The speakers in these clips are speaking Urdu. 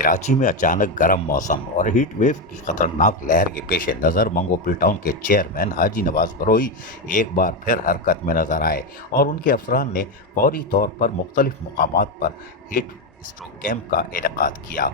کراچی میں اچانک گرم موسم اور ہیٹ ویو کی خطرناک لہر کے پیش نظر منگو پل ٹاؤن کے چیئرمین حاجی نواز بروئی ایک بار پھر حرکت میں نظر آئے اور ان کے افسران نے فوری طور پر مختلف مقامات پر ہیٹ اسٹروک کیمپ کا انعقاد کیا۔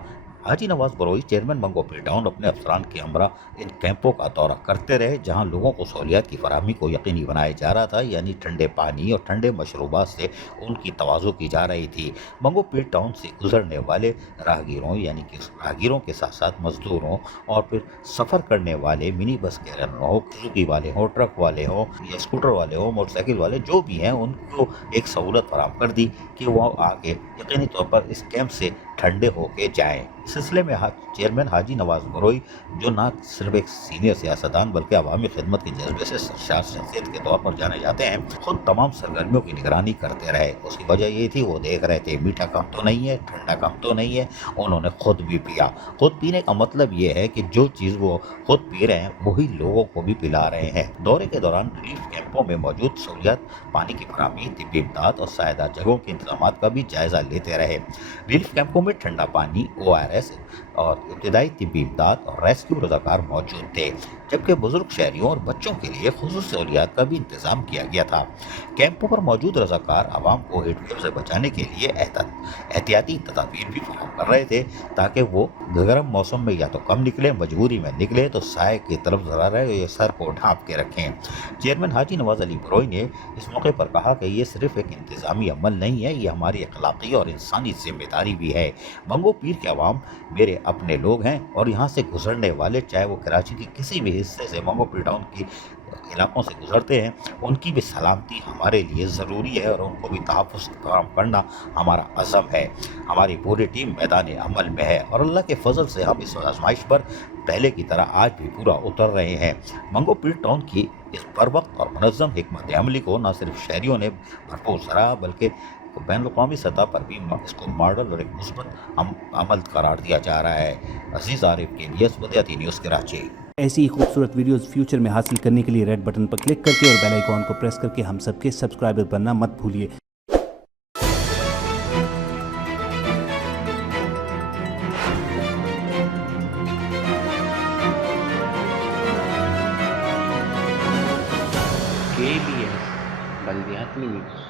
حاجی نواز بروئی چیئرمین منگو پل ٹاؤن اپنے افسران کے ہمراہ ان کیمپوں کا دورہ کرتے رہے جہاں لوگوں کو سہولیات کی فراہمی کو یقینی بنایا جا رہا تھا، یعنی ٹھنڈے پانی اور ٹھنڈے مشروبات سے ان کی تواضع کی جا رہی تھی۔ منگو پل ٹاؤن سے گزرنے والے راہگیروں یعنی کہ راہگیروں کے ساتھ ساتھ مزدوروں اور پھر سفر کرنے والے منی بس کے رن ہو، سوزوکی والے ہوں، ٹرک والے ہوں یا اسکوٹر والے ہوں، موٹر سائیکل والے جو بھی ہیں، ان کو ایک سہولت فراہم کر دی کہ وہ آگے یقینی طور پر اس کیمپ سے ٹھنڈے ہو کے جائیں۔ اس سلسلے میں چیئرمین حاجی نواز بروئی، جو نہ صرف ایک سینئر سیاستدان بلکہ عوامی خدمت کے جذبے سے سرشار شخصیت کے طور پر جانے جاتے ہیں، خود تمام سرگرمیوں کی نگرانی کرتے رہے۔ اس کی وجہ یہ تھی وہ دیکھ رہے تھے میٹھا کم تو نہیں ہے، ٹھنڈا کم تو نہیں ہے۔ انہوں نے خود بھی پیا۔ خود پینے کا مطلب یہ ہے کہ جو چیز وہ خود پی رہے ہیں وہی لوگوں کو بھی پلا رہے ہیں۔ دورے کے دوران ریلیف کیمپوں میں موجود سہولیات، پانی کی فراہمی، طبی امداد اور سائیدہ جگہوں کے انتظامات کا بھی جائزہ لیتے رہے۔ ریلیف کیمپوں میں ٹھنڈا پانی، ORS اور ابتدائی طبی امداد اور ریسکیو رضاکار موجود تھے، جبکہ بزرگ شہریوں اور بچوں کے لیے خصوصی سہولیات کا بھی انتظام کیا گیا تھا۔ کیمپوں پر موجود رضاکار عوام کو ہیٹ ویو سے بچانے کے لیے احتیاطی تدابیر بھی فراہم کر رہے تھے تاکہ وہ گرم موسم میں یا تو کم نکلے، مجبوری میں نکلے تو سائے کی طرف ذرا رہے یا سر کو ڈھانپ کے رکھیں۔ چیئرمین حاجی نواز علی بروئی نے اس موقع پر کہا کہ یہ صرف ایک انتظامی عمل نہیں ہے، یہ ہماری اخلاقی اور انسانی ذمہ داری بھی ہے۔ منگو پیر کے عوام میرے اپنے لوگ ہیں اور یہاں سے گزرنے والے، چاہے وہ کراچی کے کسی بھی حصے سے منگو پل ٹاؤن کی علاقوں سے گزرتے ہیں، ان کی بھی سلامتی ہمارے لیے ضروری ہے اور ان کو بھی تحفظ فراہم کرنا ہمارا عزم ہے۔ ہماری پوری ٹیم میدان عمل میں ہے اور اللہ کے فضل سے ہم اس آزمائش پر پہلے کی طرح آج بھی پورا اتر رہے ہیں۔ منگو پل ٹاؤن کی اس بر وقت اور منظم حکمت عملی کو نہ صرف شہریوں نے بھرپور سراہا بلکہ بین الاقوامی سطح پر بھی اس کو ماڈل اور ایک مثبت عمل قرار دیا جا رہا ہے۔ عزیز عارف کے لیے بدیاتی نیوز کراچی۔ ایسی ہی خوبصورت ویڈیوز فیوچر میں حاصل کرنے کے لیے ریڈ بٹن پر کلک کر کے اور بیل آئیکن کو پریس کر کے ہم سب کے سبسکرائبر بننا مت بھولیے۔ KBS بلدیاتی نیوز۔